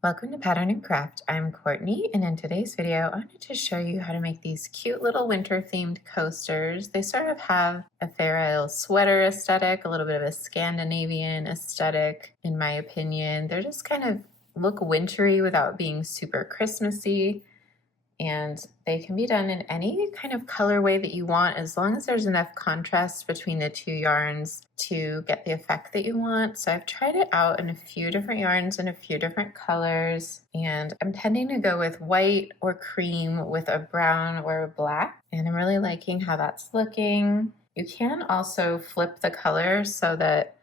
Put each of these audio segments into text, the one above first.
Welcome to Pattern and Craft. I'm Courtney, and in today's video, I wanted to show you how to make these cute little winter-themed coasters. They sort of have a fairy sweater aesthetic, a little bit of a Scandinavian aesthetic, in my opinion. They're just kind of look wintry without being super Christmassy, and they can be done in any kind of colorway that you want as long as there's enough contrast between the two yarns to get the effect that you want. So I've tried it out in a few different yarns and a few different colors, and I'm tending to go with white or cream with a brown or a black, and I'm really liking how that's looking. You can also flip the color so that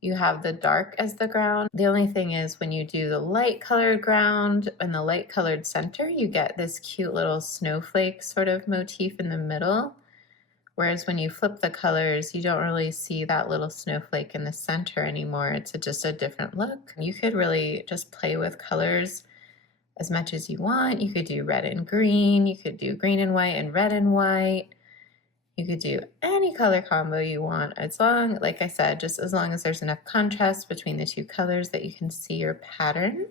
you have the dark as the ground. The only thing is when you do the light colored ground and the light colored center, you get this cute little snowflake sort of motif in the middle. Whereas when you flip the colors, you don't really see that little snowflake in the center anymore. It's just a different look. You could really just play with colors as much as you want. You could do red and green. You could do green and white and red and white. You could do any color combo you want, as long, like I said, just as long as there's enough contrast between the two colors that you can see your pattern.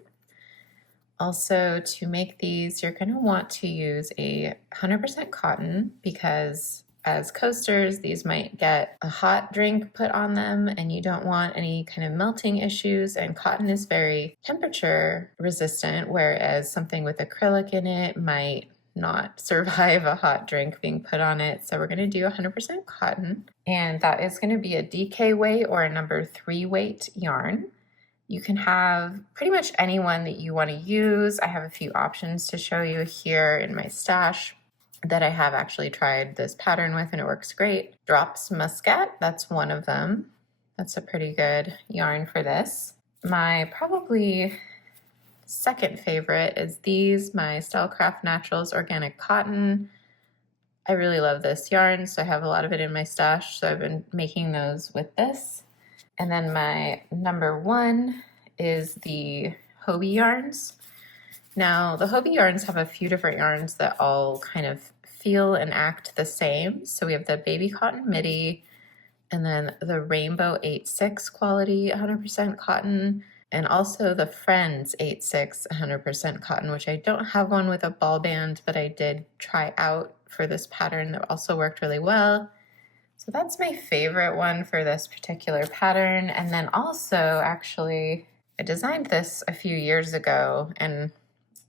Also, to make these, you're going to want to use a 100% cotton because as coasters, these might get a hot drink put on them and you don't want any kind of melting issues, and cotton is very temperature resistant, whereas something with acrylic in it might not survive a hot drink being put on it. So we're going to do 100% cotton, and that is going to be a DK weight or a number 3 weight yarn. You can have pretty much any one that you want to use. I have a few options to show you here in my stash that I have actually tried this pattern with, and it works great. Drops Muscat, that's one of them. That's a pretty good yarn for this. My probably second favorite is these, my Stylecraft Naturals Organic Cotton. I really love this yarn, so I have a lot of it in my stash, so I've been making those with this. And then my number 1 is the Hobie yarns. Now, the Hobie yarns have a few different yarns that all kind of feel and act the same. So we have the Baby Cotton Midi, and then the Rainbow 8/6 quality 100% cotton, and also the Friends 8/6 100% cotton, which I don't have one with a ball band, but I did try out for this pattern that also worked really well. So that's my favorite one for this particular pattern. And then also, actually, I designed this a few years ago, and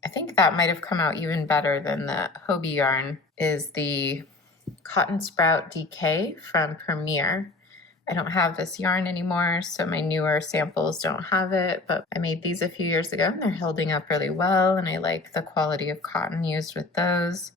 I think that might have come out even better than the Hobie yarn, is the Cotton Sprout DK from Premier. I don't have this yarn anymore, so my newer samples don't have it, but I made these a few years ago and they're holding up really well, and I like the quality of cotton used with those.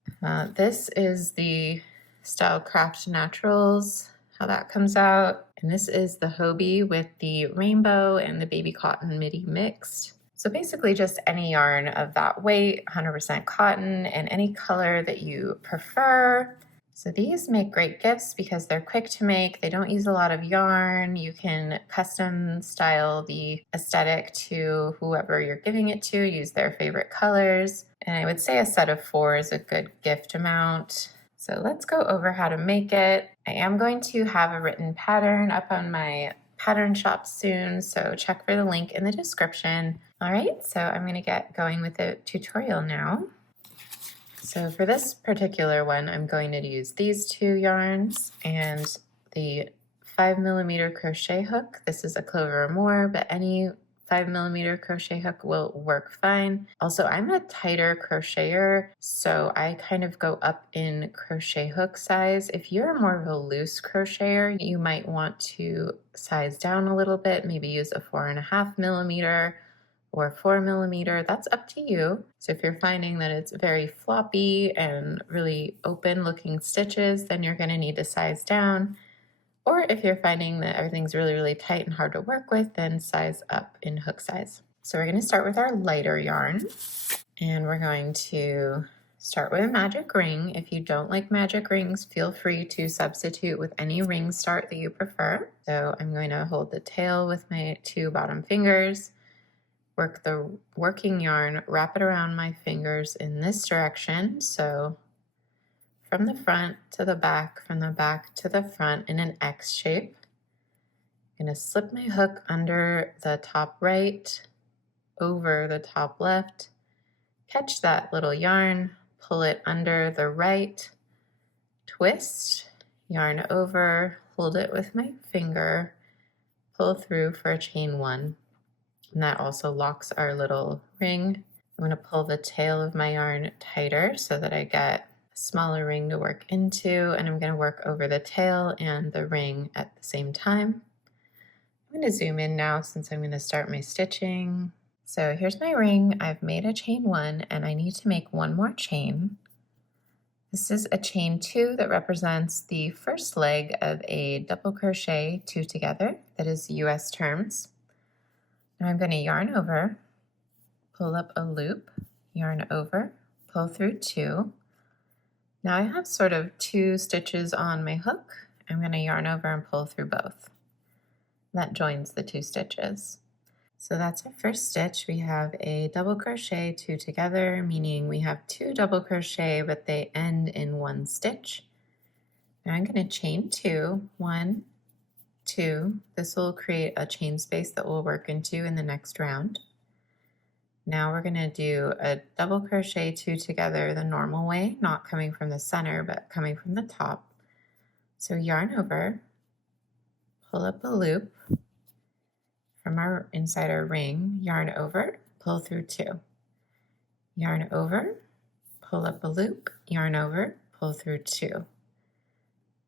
This is the Stylecraft Naturals, how that comes out. And this is the Hobie with the rainbow and the baby cotton midi mixed. So basically just any yarn of that weight, 100% cotton, and any color that you prefer. So these make great gifts because they're quick to make. They don't use a lot of yarn. You can custom style the aesthetic to whoever you're giving it to, use their favorite colors. And I would say a set of 4 is a good gift amount. So let's go over how to make it. I am going to have a written pattern up on my pattern shop soon, so check for the link in the description. All right, so I'm going to get going with the tutorial now. So for this particular one, I'm going to use these 2 yarns and the 5mm crochet hook. This is a Clover or More, but any 5mm crochet hook will work fine. Also, I'm a tighter crocheter, so I kind of go up in crochet hook size. If you're more of a loose crocheter, you might want to size down a little bit, maybe use a 4.5mm or 4mm, that's up to you. So if you're finding that it's very floppy and really open looking stitches, then you're going to need to size down. Or if you're finding that everything's really, really tight and hard to work with, then size up in hook size. So we're going to start with our lighter yarn, and we're going to start with a magic ring. If you don't like magic rings, feel free to substitute with any ring start that you prefer. So I'm going to hold the tail with my 2 bottom fingers, work the working yarn, wrap it around my fingers in this direction. So from the front to the back, from the back to the front in an X shape. I'm going to slip my hook under the top right, over the top left, catch that little yarn, pull it under the right, twist, yarn over, hold it with my finger, pull through for a chain 1. And that also locks our little ring. I'm going to pull the tail of my yarn tighter so that I get a smaller ring to work into, and I'm going to work over the tail and the ring at the same time. I'm going to zoom in now since I'm going to start my stitching. So here's my ring. I've made a chain 1 and I need to make one more chain. This is a chain 2 that represents the first leg of a double crochet 2 together, that is US terms. Now I'm going to yarn over, pull up a loop, yarn over, pull through 2. Now I have sort of 2 stitches on my hook. I'm going to yarn over and pull through both. That joins the 2 stitches. So that's our first stitch. We have a double crochet 2 together, meaning we have 2 double crochet, but they end in 1 stitch. Now I'm going to chain 2, 1, 2. This will create a chain space that we'll work into in the next round. Now we're going to do a double crochet 2 together the normal way, not coming from the center, but coming from the top. So yarn over, pull up a loop from our inside our ring, yarn over, pull through 2. Yarn over, pull up a loop, yarn over, pull through 2.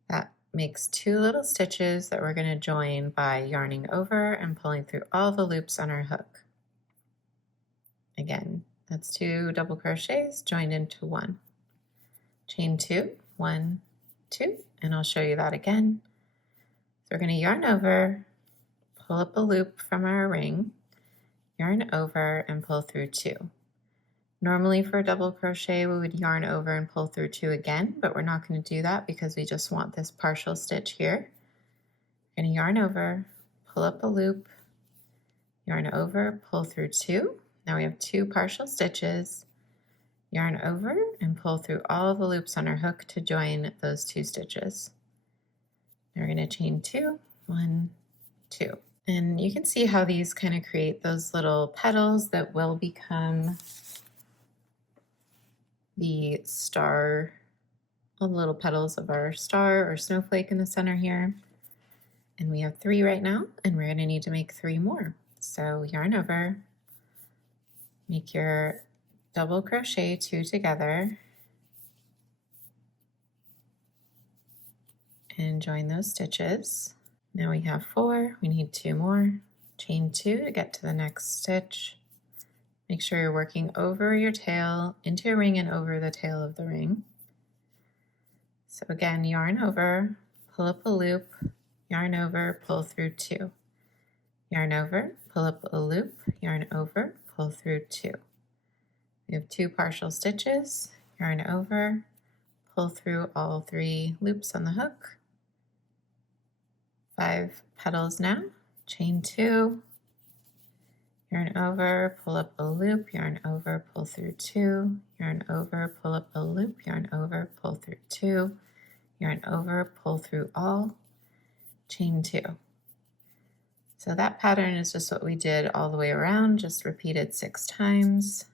That makes 2 little stitches that we're going to join by yarning over and pulling through all the loops on our hook. Again, that's 2 double crochets joined into 1. Chain 2, 1, 2, and I'll show you that again. So we're going to yarn over, pull up a loop from our ring, yarn over and pull through 2. Normally for a double crochet we would yarn over and pull through 2 again, but we're not going to do that because we just want this partial stitch here. We're going to yarn over, pull up a loop, yarn over, pull through 2. Now we have 2 partial stitches, yarn over and pull through all the loops on our hook to join those 2 stitches. Now we're going to chain 2, 1, 2. And you can see how these kind of create those little petals that will become the star, all the little petals of our star or snowflake in the center here. And we have 3 right now, and we're going to need to make 3 more. So yarn over, make your double crochet 2 together, and join those stitches. Now we have 4, we need 2 more. Chain 2 to get to the next stitch. Make sure you're working over your tail, into a ring and over the tail of the ring. So again, yarn over, pull up a loop, yarn over, pull through 2. Yarn over, pull up a loop, yarn over, pull through 2. We have 2 partial stitches, yarn over, pull through all 3 loops on the hook. 5 petals now, chain 2, yarn over, pull up a loop, yarn over, pull through 2, yarn over, pull up a loop, yarn over, pull through 2, yarn over, pull through all, chain 2. So that pattern is just what we did all the way around, just repeated 6 times.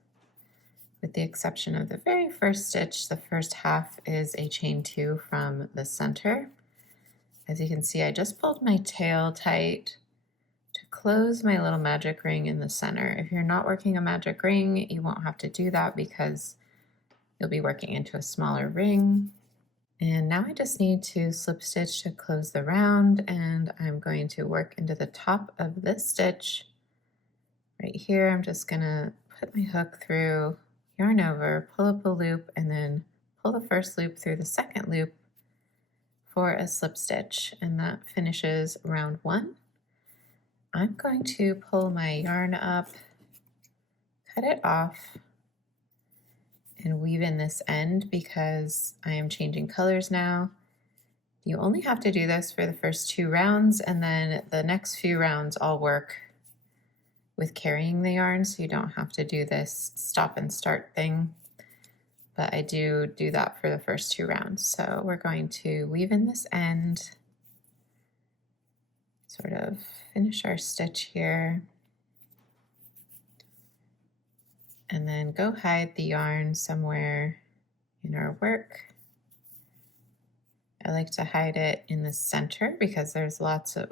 With the exception of the very first stitch, the first half is a chain 2 from the center. As you can see, I just pulled my tail tight to close my little magic ring in the center. If you're not working a magic ring, you won't have to do that because you'll be working into a smaller ring. And now I just need to slip stitch to close the round, and I'm going to work into the top of this stitch. Right here, I'm just gonna put my hook through, yarn over, pull up a loop, and then pull the first loop through the second loop for a slip stitch, and that finishes round 1. I'm going to pull my yarn up, cut it off, and weave in this end because I am changing colors now. You only have to do this for the first 2 rounds, and then the next few rounds I'll work with carrying the yarn, so you don't have to do this stop and start thing. But I do that for the first 2 rounds. So we're going to weave in this end, sort of finish our stitch here. and then go hide the yarn somewhere in our work. I like to hide it in the center because there's lots of,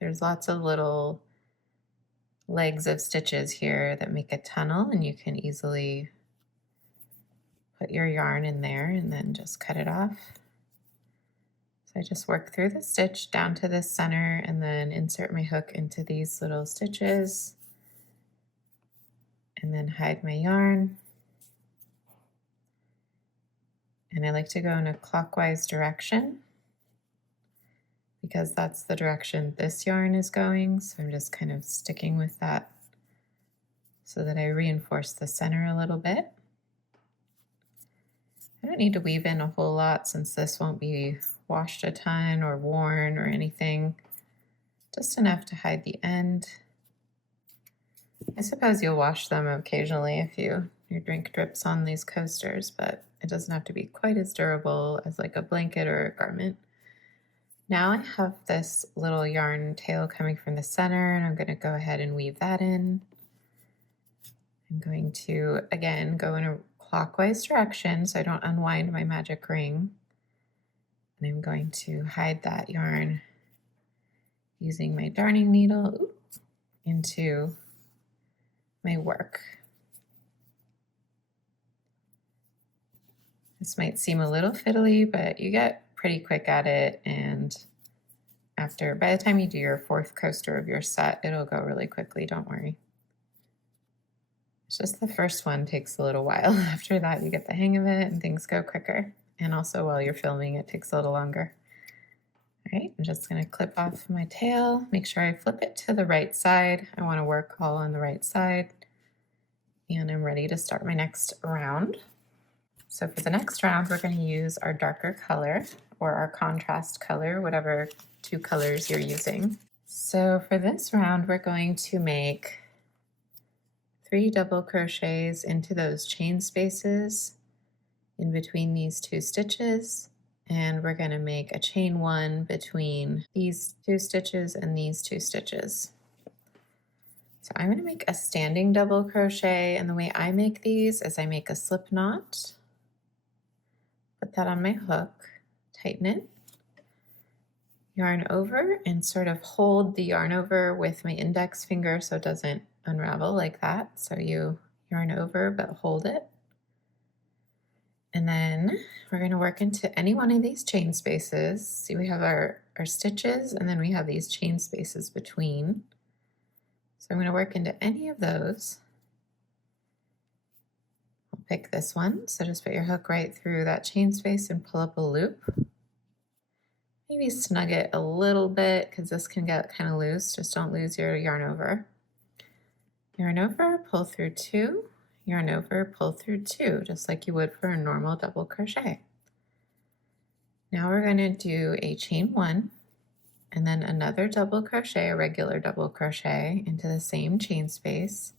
there's lots of little legs of stitches here that make a tunnel, and you can easily put your yarn in there and then just cut it off. So I just work through the stitch down to the center and then insert my hook into these little stitches and then hide my yarn. And I like to go in a clockwise direction because that's the direction this yarn is going. So I'm just kind of sticking with that so that I reinforce the center a little bit. I don't need to weave in a whole lot since this won't be washed a ton or worn or anything. Just enough to hide the end. I suppose you'll wash them occasionally if your drink drips on these coasters, but it doesn't have to be quite as durable as like a blanket or a garment. Now I have this little yarn tail coming from the center, and I'm going to go ahead and weave that in. I'm going to, again, go in a clockwise direction so I don't unwind my magic ring. And I'm going to hide that yarn using my darning needle into my work. This might seem a little fiddly, but you get pretty quick at it, and by the time you do your 4th coaster of your set, it'll go really quickly, don't worry. It's just the first one takes a little while. After that, you get the hang of it and things go quicker. And also while you're filming, it takes a little longer. All right, I'm just gonna clip off my tail, make sure I flip it to the right side. I wanna work all on the right side. And I'm ready to start my next round. So for the next round, we're going to use our darker color or our contrast color, whatever 2 colors you're using. So for this round, we're going to make 3 double crochets into those chain spaces in between these 2 stitches. And we're going to make a chain 1 between these 2 stitches and these 2 stitches. So I'm going to make a standing double crochet, and the way I make these is I make a slip knot. Put that on my hook, tighten it, yarn over, and sort of hold the yarn over with my index finger so it doesn't unravel like that. So you yarn over but hold it. And then we're going to work into any one of these chain spaces. See, we have our stitches, and then we have these chain spaces between. So I'm going to work into any of those. Pick this one, so just put your hook right through that chain space and pull up a loop. Maybe snug it a little bit because this can get kind of loose. Just don't lose your yarn over. Yarn over, pull through 2, yarn over, pull through 2, just like you would for a normal double crochet. Now we're going to do a chain 1 and then another double crochet, a regular double crochet into the same chain space.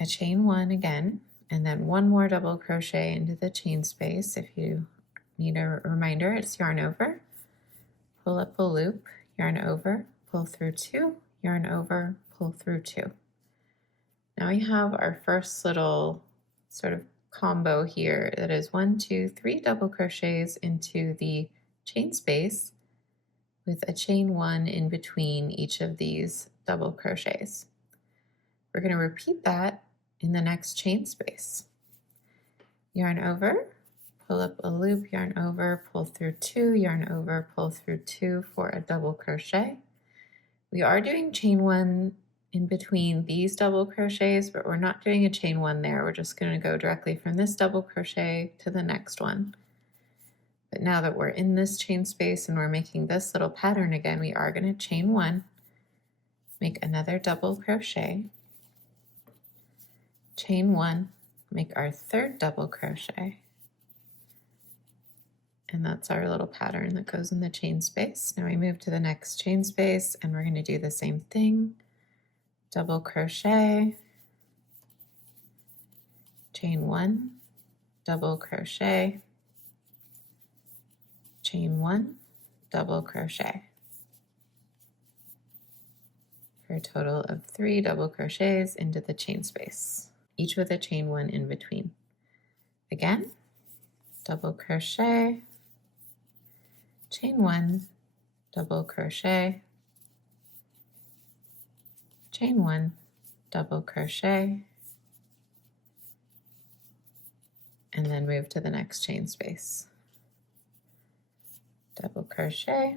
A chain 1 again, and then 1 more double crochet into the chain space. If you need a reminder, it's yarn over, pull up a loop, yarn over, pull through 2, yarn over, pull through 2. Now we have our first little sort of combo here that is 1, 2, 3 double crochets into the chain space with a chain 1 in between each of these double crochets. We're going to repeat that in the next chain space. Yarn over, pull up a loop, yarn over, pull through 2, yarn over, pull through 2 for a double crochet. We are doing chain 1 in between these double crochets, but we're not doing a chain 1 there. We're just going to go directly from this double crochet to the next one. But now that we're in this chain space and we're making this little pattern again, we are going to chain 1, make another double crochet, chain 1, make our 3rd double crochet, and that's our little pattern that goes in the chain space. Now we move to the next chain space and we're going to do the same thing, double crochet, chain 1, double crochet, chain 1, double crochet. for a total of 3 double crochets into the chain space, each with a chain 1 in between. Again, double crochet, chain 1, double crochet, chain 1, double crochet, and then move to the next chain space. Double crochet,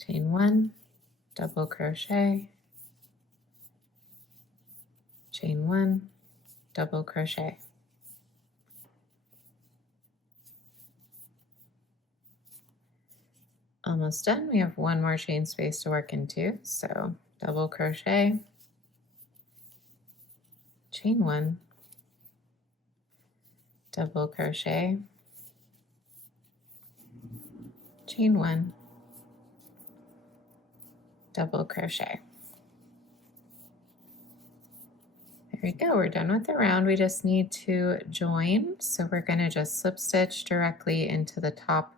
chain 1, double crochet, chain 1, double crochet. Almost done. We have 1 more chain space to work into, so double crochet, chain 1, double crochet, chain 1, double crochet. There we go, we're done with the round. We just need to join, so we're going to just slip stitch directly into the top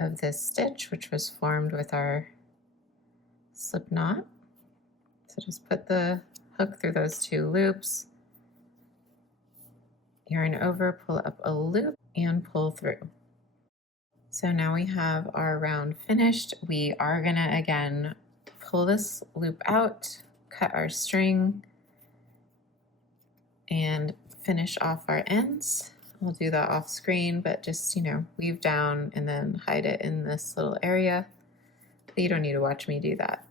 of this stitch, which was formed with our slip knot. So just put the hook through those 2 loops, yarn over, pull up a loop, and pull through. So now we have our round finished. We are gonna again pull this loop out, cut our string, and finish off our ends. I'll do that off screen, but just, weave down and then hide it in this little area. But you don't need to watch me do that.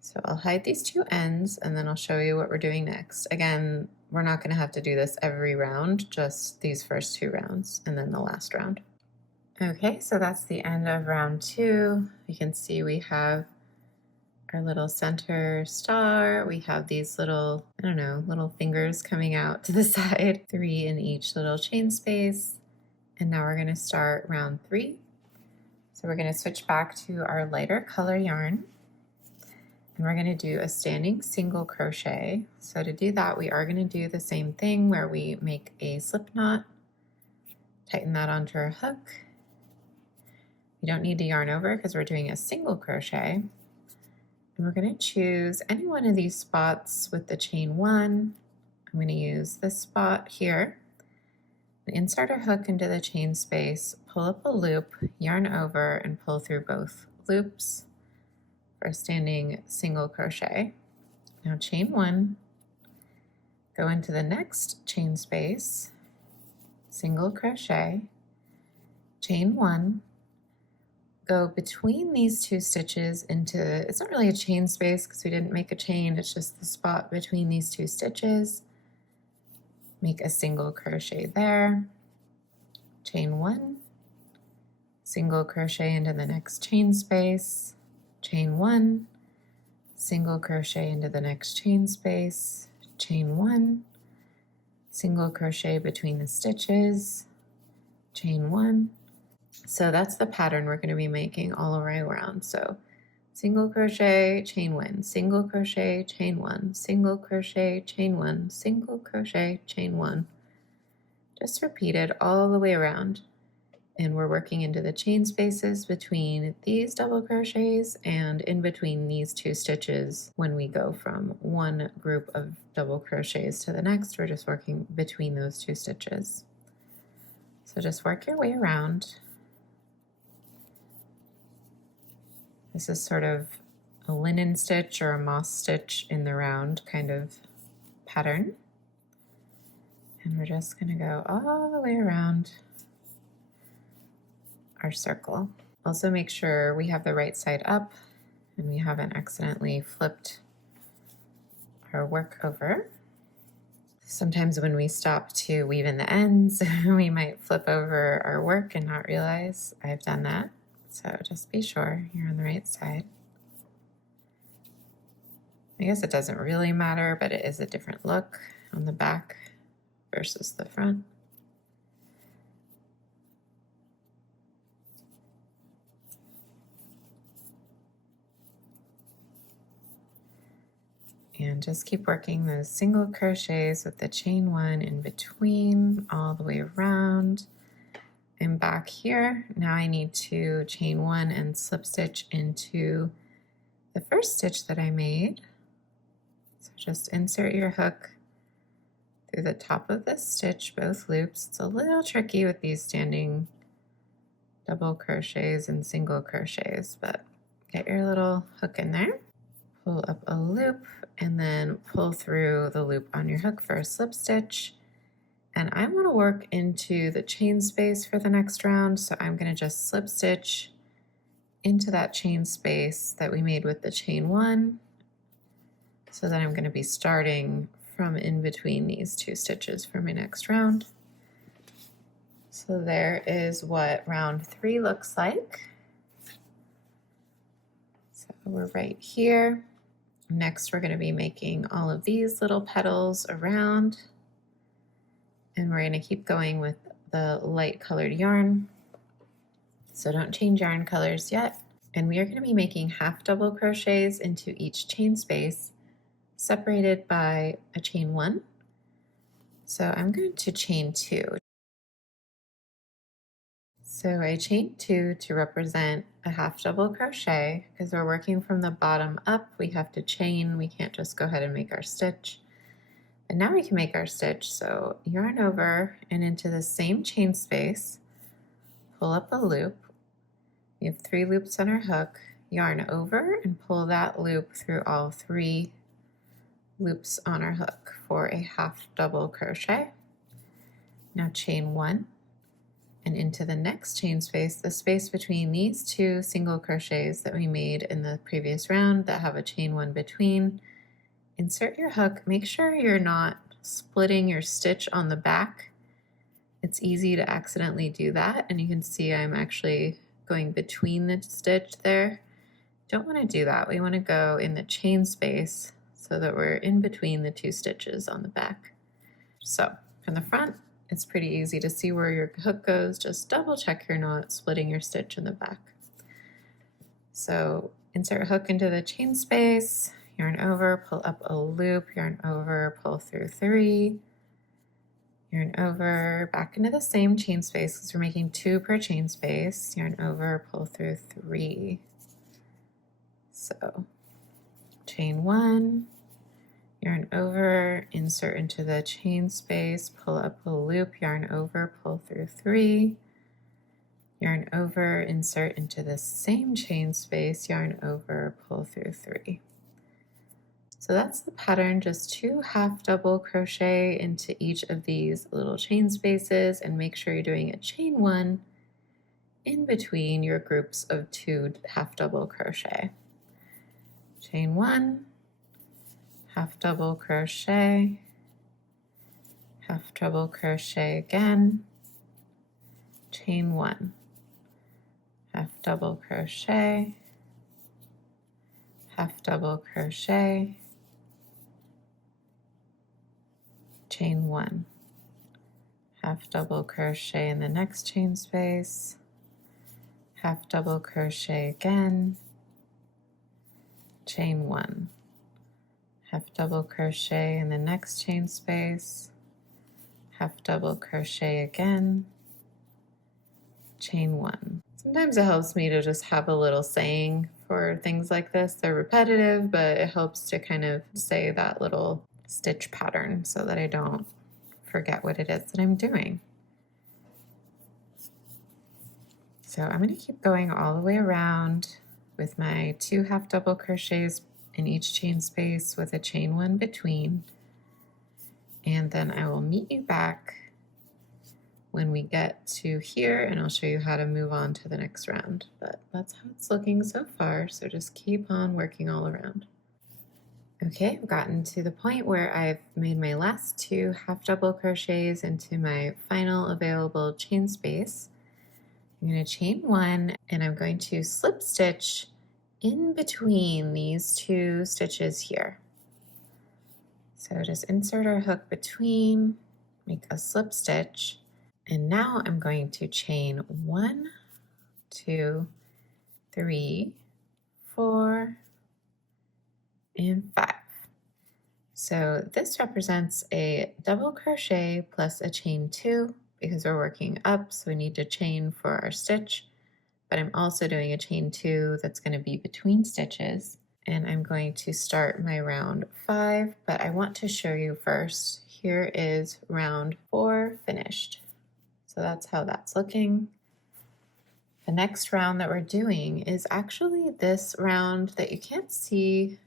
So I'll hide these 2 ends and then I'll show you what we're doing next. Again, we're not gonna have to do this every round, just these first 2 rounds and then the last round. Okay, so that's the end of round 2. You can see we have our little center star. We have these little, little fingers coming out to the side, 3 in each little chain space. And now we're gonna start round 3. So we're gonna switch back to our lighter color yarn and we're gonna do a standing single crochet. So to do that, we are gonna do the same thing where we make a slip knot, tighten that onto our hook. You don't need to yarn over because we're doing a single crochet. And we're going to choose any one of these spots with the chain 1. I'm going to use this spot here. Insert our hook into the chain space, pull up a loop, yarn over, and pull through both loops for a standing single crochet. Now chain 1, go into the next chain space, single crochet, chain 1, go between these 2 stitches into, it's not really a chain space because we didn't make a chain, it's just the spot between these 2 stitches. Make a single crochet there, chain 1, single crochet into the next chain space, chain 1, single crochet into the next chain space, chain 1, single crochet between the stitches, chain 1. So that's the pattern we're going to be making all the way around. So single crochet, chain 1, single crochet, chain 1, single crochet, chain 1, single crochet, chain 1. Just repeat it all the way around. And we're working into the chain spaces between these double crochets and in between these 2 stitches. When we go from one group of double crochets to the next, we're just working between those 2 stitches. So just work your way around. This is sort of a linen stitch or a moss stitch in the round kind of pattern. And we're just going to go all the way around our circle. Also make sure we have the right side up and we haven't accidentally flipped our work over. Sometimes when we stop to weave in the ends, we might flip over our work and not realize I've done that. So just be sure you're on the right side. I guess it doesn't really matter, but it is a different look on the back versus the front. And just keep working those single crochets with the chain 1 in between all the way around. I'm back here. Now I need to chain 1 and slip stitch into the first stitch that I made. So just insert your hook through the top of this stitch, both loops. It's a little tricky with these standing double crochets and single crochets, but get your little hook in there, pull up a loop, and then pull through the loop on your hook for a slip stitch. And I want to work into the chain space for the next round, so I'm going to just slip stitch into that chain space that we made with the chain one, so that I'm going to be starting from in between these two stitches for my next round. So there is what round 3 looks like. So we're right here. Next, we're going to be making all of these little petals around, and we're going to keep going with the light colored yarn. So don't change yarn colors yet. And we are going to be making half double crochets into each chain space, separated by a chain 1. So I'm going to chain 2. So I chain 2 to represent a half double crochet. Because we're working from the bottom up, we have to chain. We can't just go ahead and make our stitch. And now we can make our stitch. So yarn over and into the same chain space, pull up a loop. We have 3 loops on our hook, yarn over and pull that loop through all 3 loops on our hook for a half double crochet. Now chain 1 and into the next chain space, the space between these 2 single crochets that we made in the previous round that have a chain 1 between. Insert your hook. Make sure you're not splitting your stitch on the back. It's easy to accidentally do that, and you can see I'm actually going between the stitch there. Don't want to do that. We want to go in the chain space so that we're in between the 2 stitches on the back. So from the front, it's pretty easy to see where your hook goes. Just double check you're not splitting your stitch in the back. So insert hook into the chain space, yarn over, pull up a loop, yarn over, pull through 3, yarn over, back into the same chain space because we're making 2 per chain space, yarn over, pull through 3. So chain 1, yarn over, insert into the chain space, pull up a loop, yarn over, pull through 3, yarn over, insert into the same chain space, yarn over, pull through 3. So that's the pattern, just 2 half double crochet into each of these little chain spaces, and make sure you're doing a chain 1 in between your groups of 2 half double crochet. Chain 1, half double crochet, half double crochet again, chain 1, half double crochet, half double crochet, chain 1, half double crochet in the next chain space, half double crochet again, chain 1, half double crochet in the next chain space, half double crochet again, chain 1. Sometimes it helps me to just have a little saying for things like this. They're repetitive, but it helps to kind of say that little stitch pattern so that I don't forget what it is that I'm doing. So I'm going to keep going all the way around with my 2 half double crochets in each chain space with a chain 1 between, and then I will meet you back when we get to here, and I'll show you how to move on to the next round. But that's how it's looking so far, so just keep on working all around. Okay, I've gotten to the point where I've made my last 2 half double crochets into my final available chain space. I'm going to chain 1, and I'm going to slip stitch in between these 2 stitches here. So just insert our hook between, make a slip stitch, and now I'm going to chain 1, 2, 3, 4, and 5. So this represents a double crochet plus a chain 2 because we're working up, so we need to chain for our stitch, but I'm also doing a chain 2 that's going to be between stitches. and I'm going to start my round 5, but I want to show you first. Here is round 4 finished. So that's how that's looking. The next round that we're doing is actually this round that you can't see.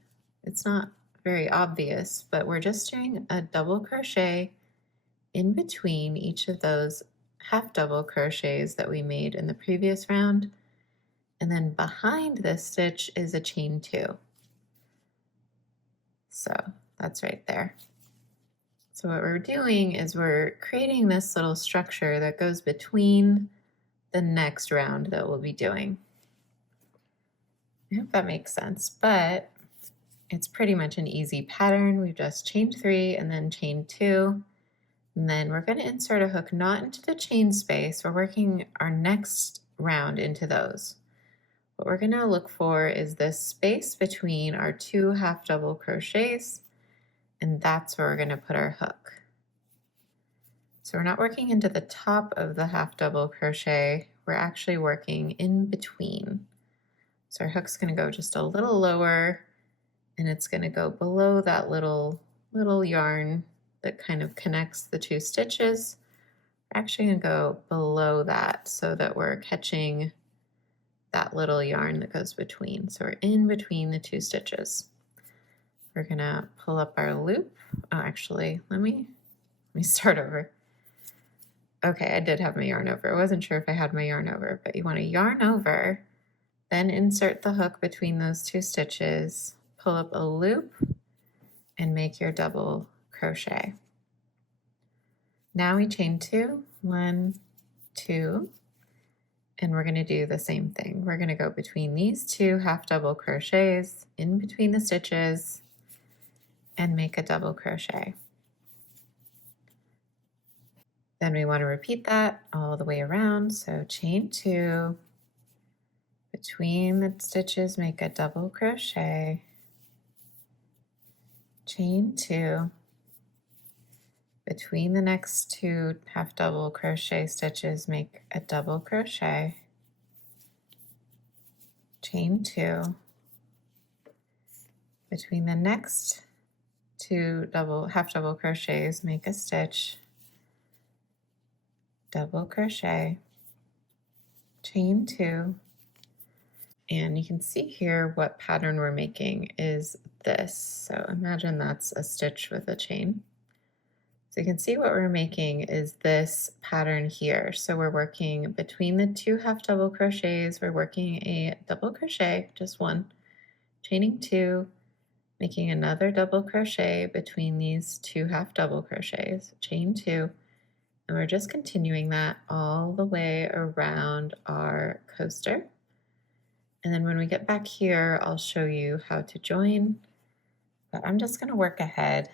It's not very obvious, but we're just doing a double crochet in between each of those half double crochets that we made in the previous round. And then behind this stitch is a chain 2. So that's right there. So what we're doing is we're creating this little structure that goes between the next round that we'll be doing. I hope that makes sense, but it's pretty much an easy pattern. We've just chained 3 and then chained 2. And then we're going to insert a hook not into the chain space. We're working our next round into those. What we're going to look for is this space between our 2 half double crochets, and that's where we're going to put our hook. So we're not working into the top of the half double crochet, we're actually working in between. So our hook's going to go just a little lower, and it's going to go below that little yarn that kind of connects the 2 stitches. We're actually going to go below that so that we're catching that little yarn that goes between. So we're in between the 2 stitches. We're going to pull up our loop. Oh, actually, let me start over. Okay, I did have my yarn over. I wasn't sure if I had my yarn over, but you want to yarn over, then insert the hook between those 2 stitches, pull up a loop, and make your double crochet. Now we chain 2, 1, 2, and we're going to do the same thing. We're going to go between these 2 half double crochets, in between the stitches, and make a double crochet. Then we want to repeat that all the way around. So chain 2, between the stitches, make a double crochet, chain 2, between the next 2 half double crochet stitches, make a double crochet, chain 2, between the next 2 half double crochets, make a stitch, double crochet, chain 2, and you can see here what pattern we're making is this. So imagine that's a stitch with a chain. So you can see what we're making is this pattern here. So we're working between the 2 half double crochets, we're working a double crochet, just 1, chaining 2, making another double crochet between these 2 half double crochets, chain 2, and we're just continuing that all the way around our coaster. And then when we get back here, I'll show you how to join, but I'm just going to work ahead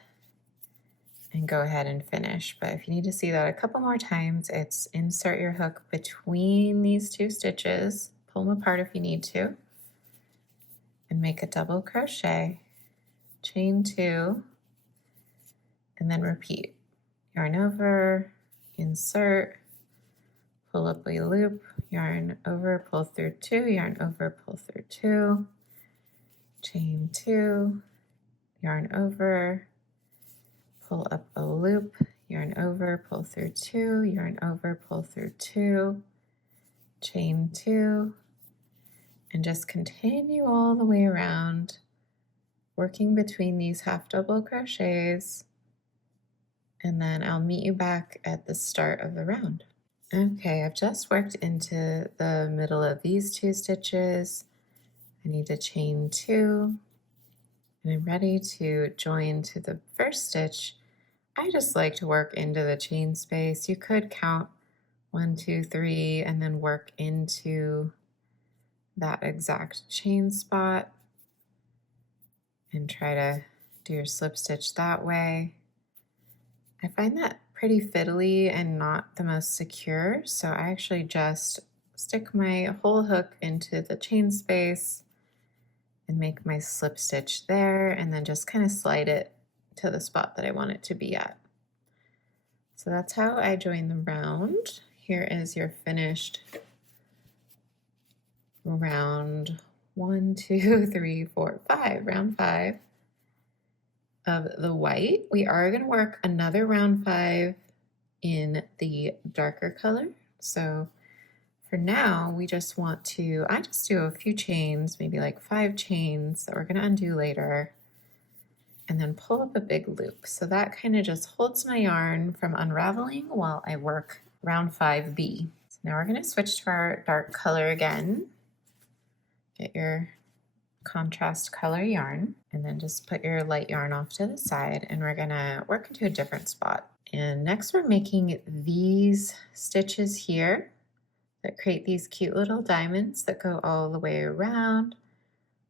and go ahead and finish. But if you need to see that a couple more times, it's insert your hook between these 2 stitches, pull them apart if you need to, and make a double crochet, chain 2, and then repeat. Yarn over, insert, pull up a loop, yarn over, pull through 2, yarn over, pull through 2, chain 2, yarn over, pull up a loop, yarn over, pull through 2, yarn over, pull through 2, chain 2, and just continue all the way around, working between these half double crochets, and then I'll meet you back at the start of the round. Okay, I've just worked into the middle of these 2 stitches. I need to chain 2, and I'm ready to join to the first stitch. I just like to work into the chain space. You could count 1, 2, 3, and then work into that exact chain spot and try to do your slip stitch that way. I find that pretty fiddly and not the most secure, so I actually just stick my whole hook into the chain space and make my slip stitch there, and then just kind of slide it to the spot that I want it to be at. So that's how I join the round. Here is your finished round 1, 2, 3, 4, 5, round 5 of the white. We are going to work another round 5 in the darker color. So for now, we just want to, I just do a few chains, maybe like 5 chains that we're going to undo later, and then pull up a big loop. So that kind of just holds my yarn from unraveling while I work round 5B. So now we're going to switch to our dark color again. Get your contrast color yarn, and then just put your light yarn off to the side, and we're going to work into a different spot. And next we're making these stitches here that create these cute little diamonds that go all the way around.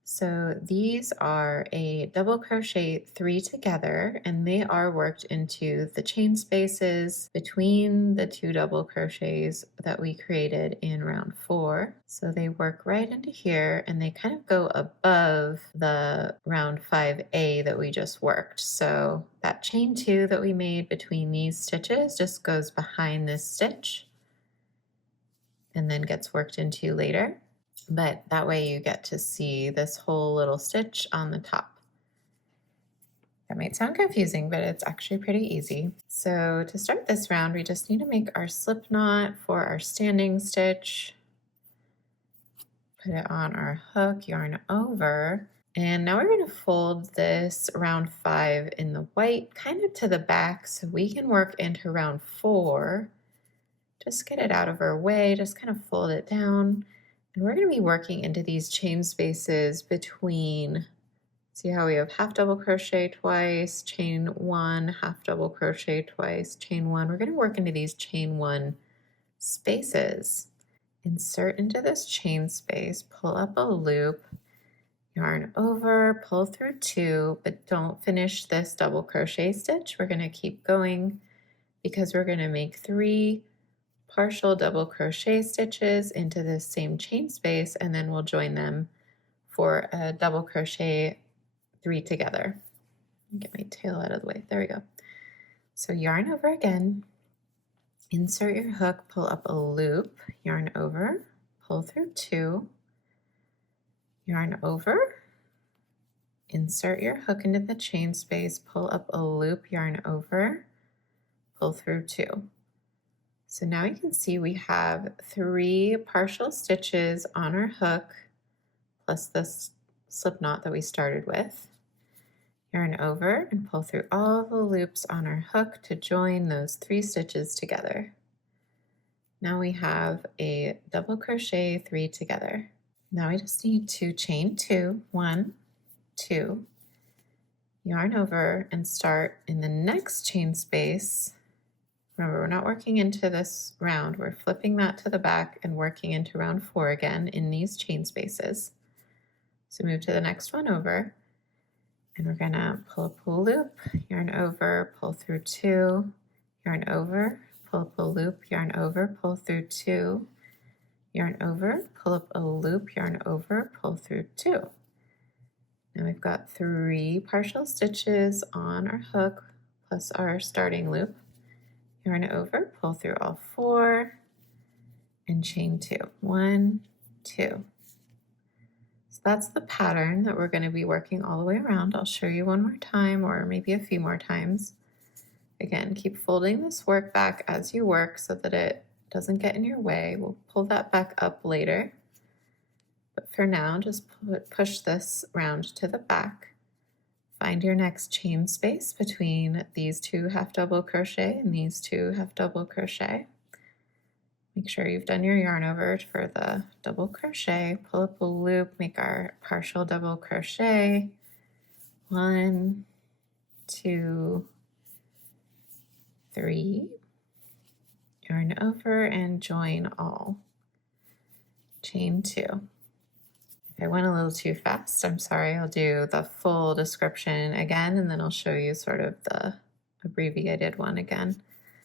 So these are a double crochet 3 together, and they are worked into the chain spaces between the 2 double crochets that we created in round 4. So they work right into here, and they kind of go above the round 5A that we just worked. So that chain 2 that we made between these stitches just goes behind this stitch and then gets worked into later. But that way you get to see this whole little stitch on the top. That might sound confusing, but it's actually pretty easy. So to start this round, we just need to make our slip knot for our standing stitch. Put it on our hook, yarn over, and now we're going to fold this round 5 in the white kind of to the back so we can work into round 4. Just get it out of our way, just kind of fold it down. And we're going to be working into these chain spaces between, see how we have half double crochet twice, chain 1, half double crochet twice, chain 1. We're going to work into these chain 1 spaces. Insert into this chain space, pull up a loop, yarn over, pull through 2, but don't finish this double crochet stitch. We're going to keep going because we're going to make 3 partial double crochet stitches into this same chain space, and then we'll join them for a double crochet 3 together. Get my tail out of the way. There we go. So yarn over again, insert your hook, pull up a loop, yarn over, pull through 2, yarn over, insert your hook into the chain space, pull up a loop, yarn over, pull through 2. So now you can see we have 3 partial stitches on our hook plus this slip knot that we started with. Yarn over and pull through all the loops on our hook to join those 3 stitches together. Now we have a double crochet 3 together. Now we just need to chain 2, 1, 2, yarn over and start in the next chain space. Remember, we're not working into this round, we're flipping that to the back and working into round 4 again in these chain spaces. So move to the next one over, and we're gonna pull up a loop, yarn over, pull through 2, yarn over, pull up a loop, yarn over, pull through 2, yarn over, pull up a loop, yarn over, pull through 2. Now we've got 3 partial stitches on our hook plus our starting loop. Yarn over, pull through all 4, and chain 2. 1, 2. So that's the pattern that we're going to be working all the way around. I'll show you one more time, or maybe a few more times. Again, keep folding this work back as you work so that it doesn't get in your way. We'll pull that back up later. But for now, just push this round to the back. Find your next chain space between these 2 half double crochet and these 2 half double crochet. Make sure you've done your yarn over for the double crochet. Pull up a loop, make our partial double crochet. 1, 2, 3. Yarn over and join all. Chain 2. If I went a little too fast, I'm sorry. I'll do the full description again, and then I'll show you sort of the abbreviated one again.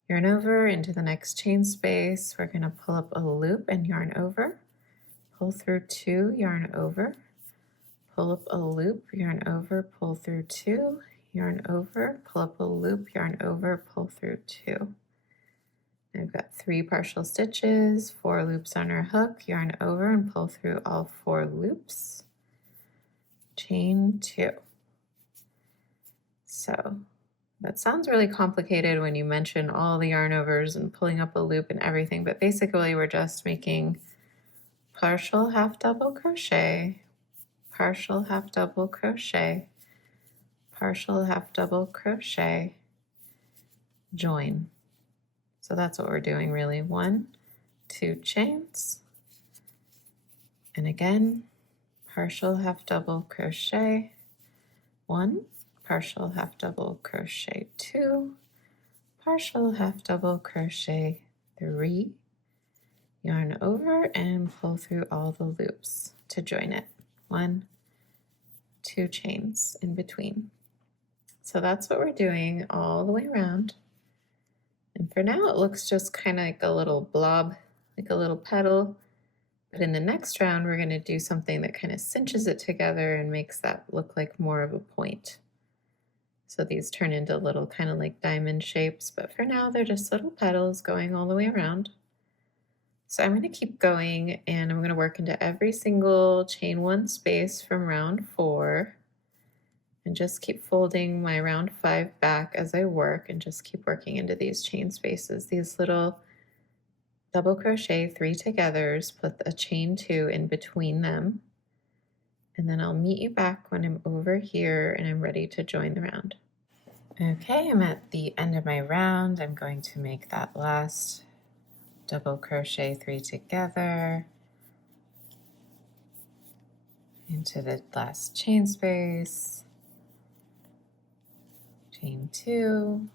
Yarn over into the next chain space. We're going to pull up a loop and yarn over. Pull through 2, yarn over. Pull up a loop, yarn over, pull through 2, yarn over, pull up a loop, yarn over, pull through 2. I've got 3 partial stitches, 4 loops on our hook, yarn over and pull through all 4 loops. chain 2. So that sounds really complicated when you mention all the yarn overs and pulling up a loop and everything, but basically we're just making partial half double crochet, partial half double crochet, partial half double crochet, join. So that's what we're doing really. 1, 2 chains, and again, partial half double crochet, 1, partial half double crochet 2, partial half double crochet 3, yarn over and pull through all the loops to join it. 1, 2 chains in between. So that's what we're doing all the way around. And for now, it looks just kind of like a little blob, like a little petal. But in the next round, we're going to do something that kind of cinches it together and makes that look like more of a point. So these turn into little kind of like diamond shapes, but for now they're just little petals going all the way around. So I'm going to keep going and I'm going to work into every single chain 1 space from round 4 and just keep folding my round 5 back as I work and just keep working into these chain spaces, these little double crochet 3 togethers, put a chain 2 in between them. And then I'll meet you back when I'm over here and I'm ready to join the round. Okay, I'm at the end of my round. I'm going to make that last double crochet 3 together into the last chain space, chain 2,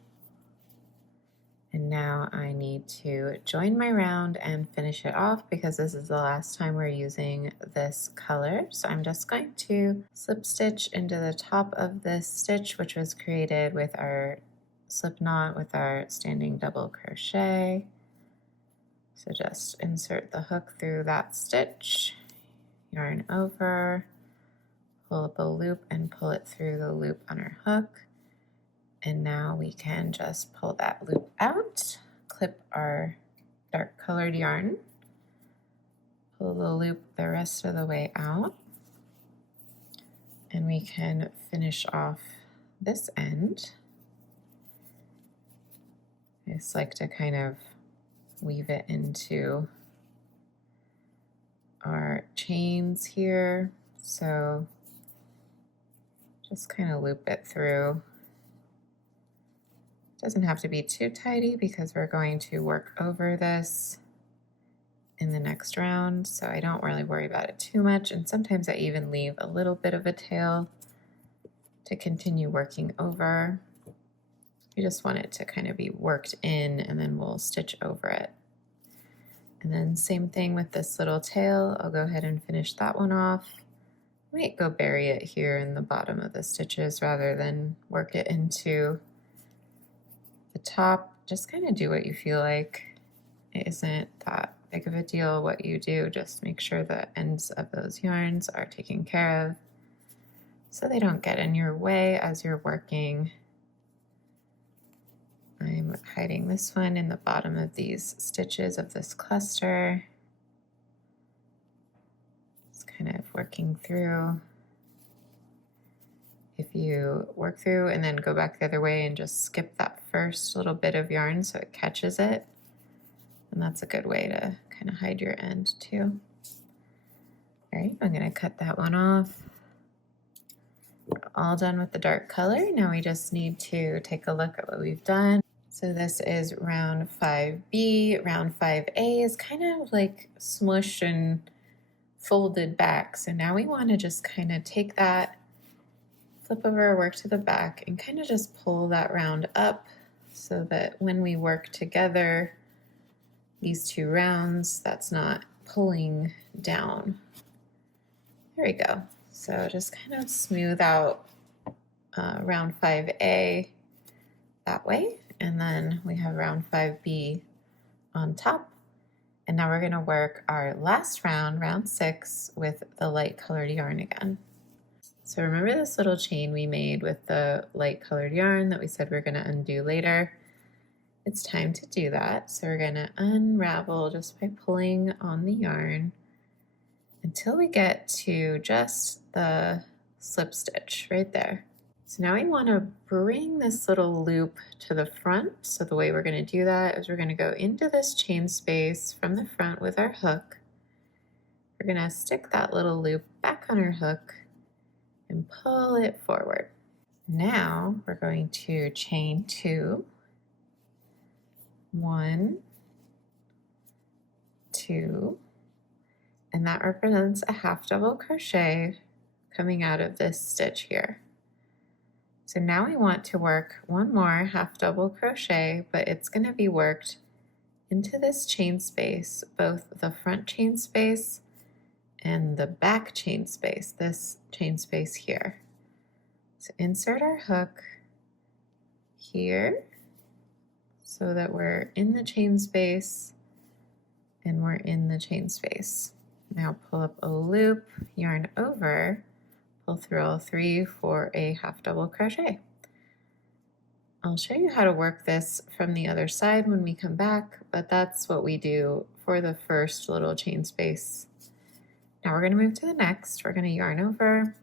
and now I need to join my round and finish it off because this is the last time we're using this color. So I'm just going to slip stitch into the top of this stitch, which was created with our slip knot with our standing double crochet. So just insert the hook through that stitch, yarn over, pull up a loop and pull it through the loop on our hook. And now we can just pull that loop out, clip our dark colored yarn, pull the loop the rest of the way out, and we can finish off this end. I just like to kind of weave it into our chains here. So just kind of loop it through. Doesn't have to be too tidy because we're going to work over this in the next round, so I don't really worry about it too much. And sometimes I even leave a little bit of a tail to continue working over. You just want it to kind of be worked in and then we'll stitch over it. And then same thing with this little tail. I'll go ahead and finish that one off. I might go bury it here in the bottom of the stitches rather than work it into the top. Just kind of do what you feel like. It isn't that big of a deal what you do. Just make sure the ends of those yarns are taken care of so they don't get in your way as you're working. I'm hiding this one in the bottom of these stitches of this cluster. Just kind of working through. If you work through and then go back the other way and just skip that first little bit of yarn so it catches it, and that's a good way to kind of hide your end too. All right, I'm going to cut that one off. We're all done with the dark color. Now we just need to take a look at what we've done. So this is round 5B. Round 5A is kind of like smushed and folded back. So now we want to just kind of take that, flip over our work to the back and kind of just pull that round up so that when we work together, these 2 rounds, that's not pulling down. There we go. So just kind of smooth out round 5A that way. And then we have round 5B on top. And now we're going to work our last round, round 6, with the light colored yarn again. So remember this little chain we made with the light colored yarn that we said we're going to undo later? It's time to do that. So we're going to unravel just by pulling on the yarn until we get to just the slip stitch right there. So now we want to bring this little loop to the front. So the way we're going to do that is we're going to go into this chain space from the front with our hook. We're going to stick that little loop back on our hook and pull it forward. Now we're going to chain 2, 1, 2, and that represents a half double crochet coming out of this stitch here. So now we want to work one more half double crochet, but it's going to be worked into this chain space, both the front chain space and the back chain space, this chain space here. So insert our hook here so that we're in the chain space and we're in the chain space. Now pull up a loop, yarn over, pull through all 3 for a half double crochet. I'll show you how to work this from the other side when we come back, but that's what we do for the first little chain space. Now we're going to move to the next. We're going to yarn over.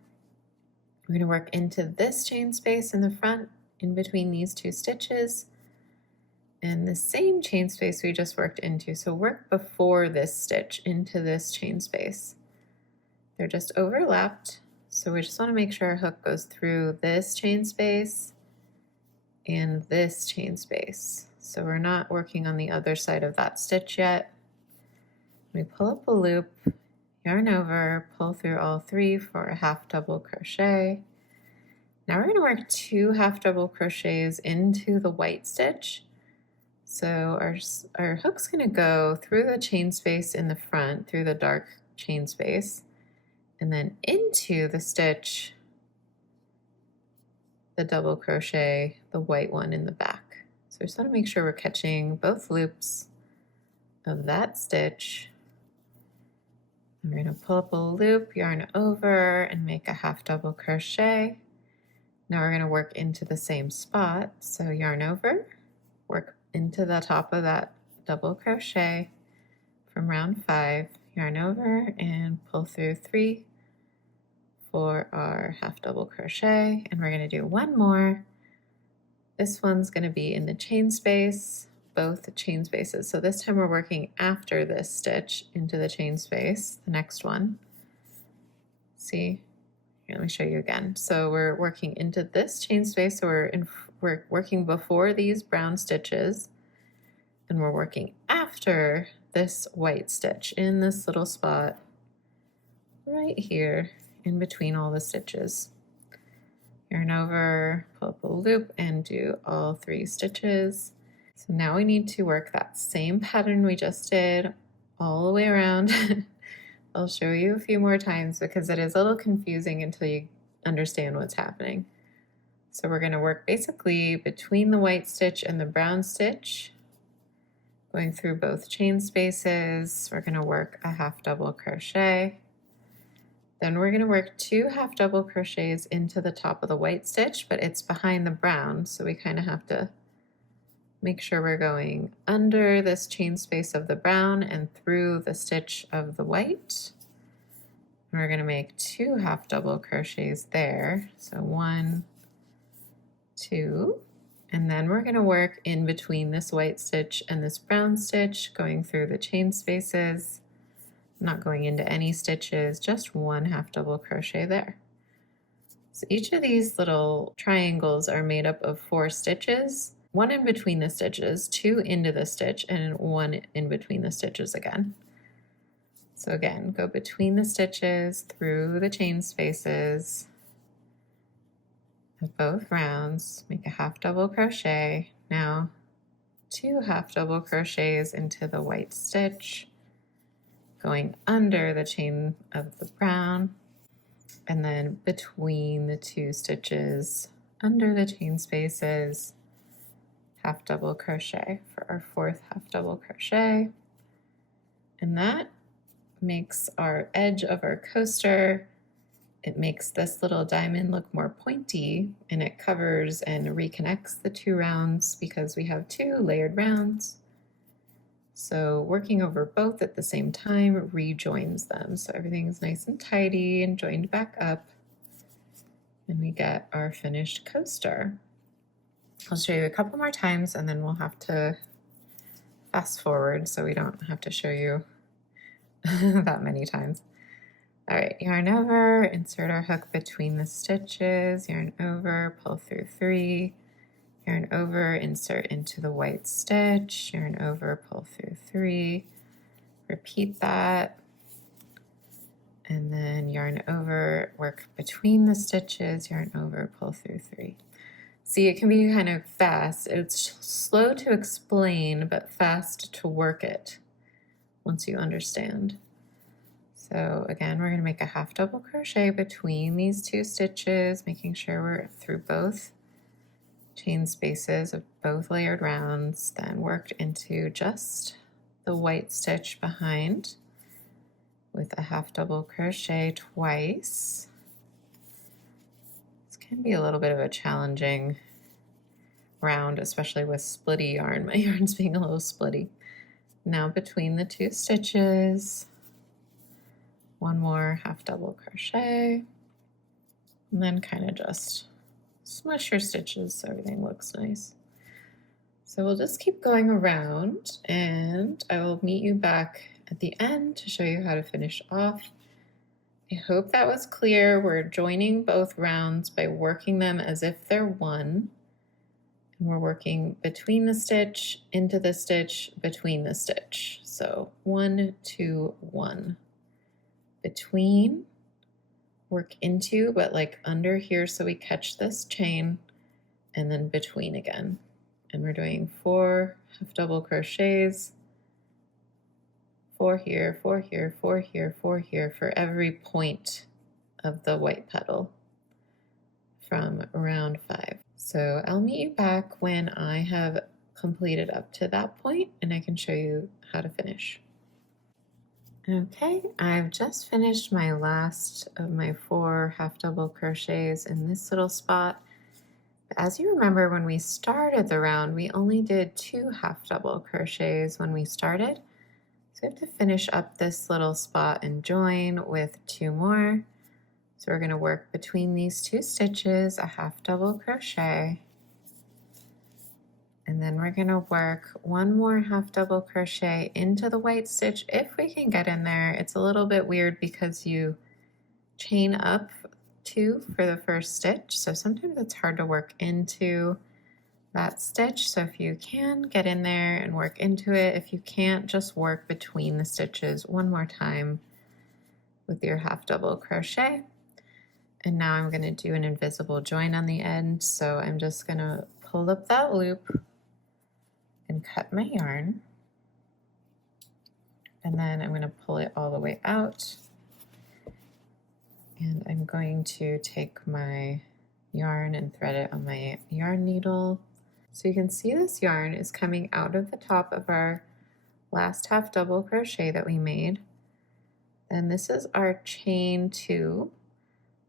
We're going to work into this chain space in the front, in between these 2 stitches, and the same chain space we just worked into. So work before this stitch into this chain space. They're just overlapped. So we just want to make sure our hook goes through this chain space and this chain space. So we're not working on the other side of that stitch yet. We pull up a loop, yarn over, pull through all 3 for a half double crochet. Now we're going to work 2 half double crochets into the white stitch. So our hook's going to go through the chain space in the front, through the dark chain space, and then into the stitch, the double crochet, the white one in the back. So I just want to make sure we're catching both loops of that stitch. We're going to pull up a loop, yarn over, and make a half double crochet. Now we're going to work into the same spot. So yarn over, work into the top of that double crochet from round 5, yarn over, and pull through 3 for our half double crochet, and we're going to do one more. This one's going to be in the chain space, both chain spaces. So this time we're working after this stitch into the chain space, the next one. See? Here, let me show you again. So we're working into this chain space, so we're working before these brown stitches, and we're working after this white stitch in this little spot right here in between all the stitches. Yarn over, pull up a loop, and do all 3 stitches. So now we need to work that same pattern we just did all the way around. I'll show you a few more times because it is a little confusing until you understand what's happening. So we're going to work basically between the white stitch and the brown stitch, going through both chain spaces. We're going to work a half double crochet. Then we're going to work 2 half double crochets into the top of the white stitch, but it's behind the brown, so we kind of have to make sure we're going under this chain space of the brown and through the stitch of the white. And we're going to make 2 half double crochets there. So 1, 2, and then we're going to work in between this white stitch and this brown stitch, going through the chain spaces, not going into any stitches, just 1 half double crochet there. So each of these little triangles are made up of 4 stitches, 1 in between the stitches, 2 into the stitch, and 1 in between the stitches again. So again, go between the stitches, through the chain spaces of both rounds, make a half double crochet. Now 2 half double crochets into the white stitch, going under the chain of the brown, and then between the 2 stitches, under the chain spaces, half double crochet for our 4th half double crochet. And that makes our edge of our coaster. It makes this little diamond look more pointy, and it covers and reconnects the 2 rounds because we have 2 layered rounds. So working over both at the same time rejoins them. So everything's nice and tidy and joined back up. and we get our finished coaster. I'll show you a couple more times and then we'll have to fast forward so we don't have to show you that many times. All right, yarn over, insert our hook between the stitches, yarn over, pull through 3, yarn over, insert into the white stitch, yarn over, pull through 3, repeat that, and then yarn over, work between the stitches, yarn over, pull through 3. See, it can be kind of fast. It's slow to explain, but fast to work it once you understand. So again, we're going to make a half double crochet between these 2 stitches, making sure we're through both chain spaces of both layered rounds, then worked into just the white stitch behind with a half double crochet twice. This can be a little bit of a challenging round, especially with splitty yarn. My yarn's being a little splitty. Now between the 2 stitches, 1 more half double crochet, and then kind of just smush your stitches so everything looks nice. So we'll just keep going around and I will meet you back at the end to show you how to finish off. I hope that was clear. We're joining both rounds by working them as if they're one. And we're working between the stitch, into the stitch, between the stitch. So 1, 2, 1. Between, work into, but like under here so we catch this chain, and then between again. And we're doing 4 half double crochets, 4 here, 4 here, 4 here, 4 here for every point of the white petal from round 5. So I'll meet you back when I have completed up to that point and I can show you how to finish. Okay, I've just finished my last of my 4 half double crochets in this little spot. As you remember, when we started the round, we only did 2 half double crochets when we started. So we have to finish up this little spot and join with 2 more. So we're going to work between these 2 stitches, a half double crochet. And then we're going to work 1 more half double crochet into the white stitch if we can get in there. It's a little bit weird because you chain up 2 for the first stitch, so sometimes it's hard to work into that stitch. So if you can, get in there and work into it. If you can't, just work between the stitches 1 more time with your half double crochet. And now I'm going to do an invisible join on the end, so I'm just going to pull up that loop and cut my yarn, and then I'm going to pull it all the way out, and I'm going to take my yarn and thread it on my yarn needle. So you can see this yarn is coming out of the top of our last half double crochet that we made, and this is our chain 2.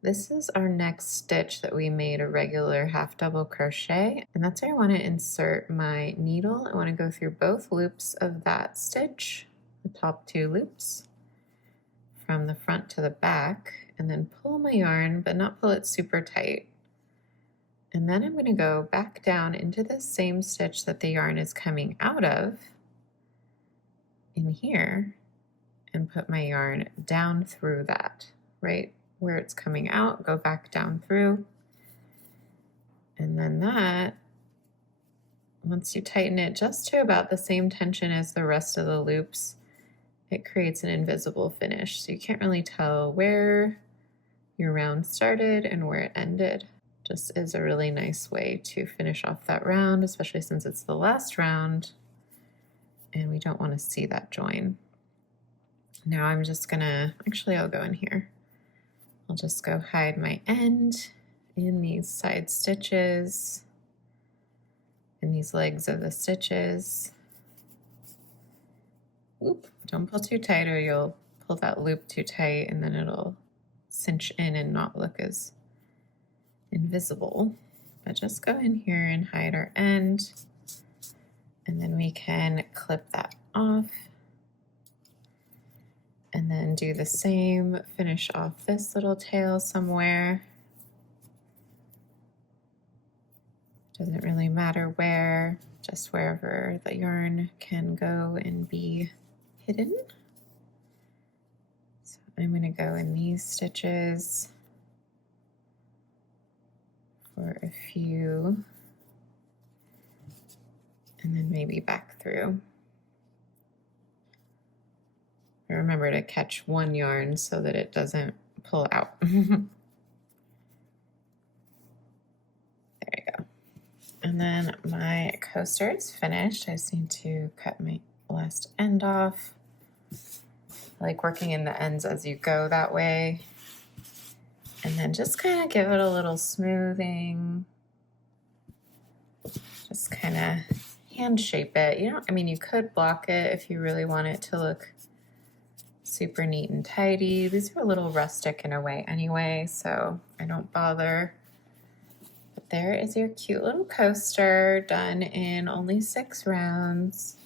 This is our next stitch that we made a regular half double crochet, and that's where I want to insert my needle. I want to go through both loops of that stitch, the top 2 loops, from the front to the back, and then pull my yarn, but not pull it super tight. And then I'm going to go back down into the same stitch that the yarn is coming out of in here and put my yarn down through that, right where it's coming out, go back down through. And then that, once you tighten it just to about the same tension as the rest of the loops, it creates an invisible finish. So you can't really tell where your round started and where it ended. Just is a really nice way to finish off that round, especially since it's the last round and we don't want to see that join. Now I'm just gonna, actually I'll go in here. I'll just go hide my end in these side stitches, in these legs of the stitches. Oop, don't pull too tight or you'll pull that loop too tight and then it'll cinch in and not look as invisible. But just go in here and hide our end, and then we can clip that off. And then do the same, finish off this little tail somewhere. Doesn't really matter where, just wherever the yarn can go and be hidden. So I'm going to go in these stitches for a few, and then maybe back through. Remember to catch one yarn so that it doesn't pull out. There we go. And then my coaster is finished. I just need to cut my last end off. I like working in the ends as you go that way. And then just kind of give it a little smoothing. Just kind of hand shape it. You know, I mean, you could block it if you really want it to look super neat and tidy. These are a little rustic in a way anyway, so I don't bother. But there is your cute little coaster done in only 6 rounds.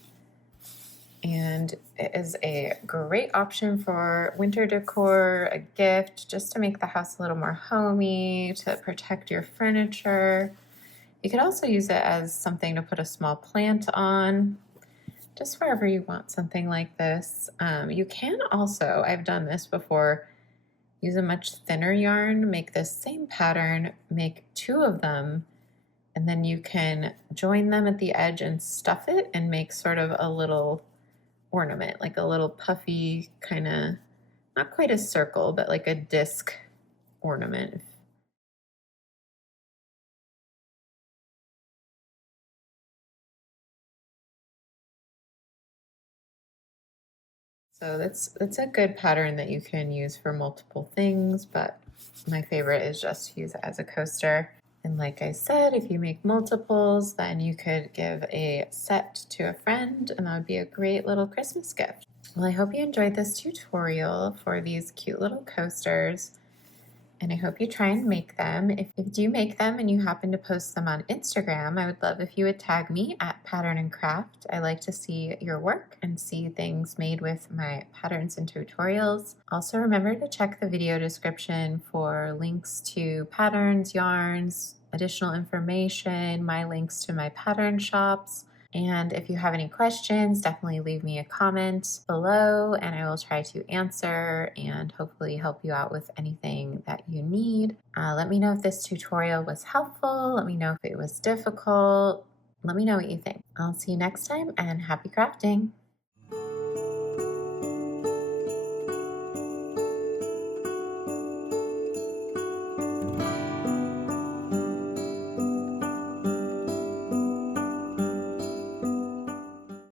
And it is a great option for winter decor, a gift, just to make the house a little more homey, to protect your furniture. You could also use it as something to put a small plant on, just wherever you want something like this. You can also, I've done this before, use a much thinner yarn, make this same pattern, make 2 of them, and then you can join them at the edge and stuff it and make sort of a little ornament, like a little puffy kind of, not quite a circle, but like a disc ornament. So that's a good pattern that you can use for multiple things, but my favorite is just to use it as a coaster. And like I said, if you make multiples, then you could give a set to a friend, and that would be a great little Christmas gift. Well, I hope you enjoyed this tutorial for these cute little coasters, and I hope you try and make them. If you do make them and you happen to post them on Instagram, I would love if you would tag me at Pattern and Craft. I like to see your work and see things made with my patterns and tutorials. Also, remember to check the video description for links to patterns, yarns, additional information, my links to my pattern shops. And if you have any questions, definitely leave me a comment below and I will try to answer and hopefully help you out with anything that you need. Let me know if this tutorial was helpful. Let me know if it was difficult. Let me know what you think. I'll see you next time and happy crafting.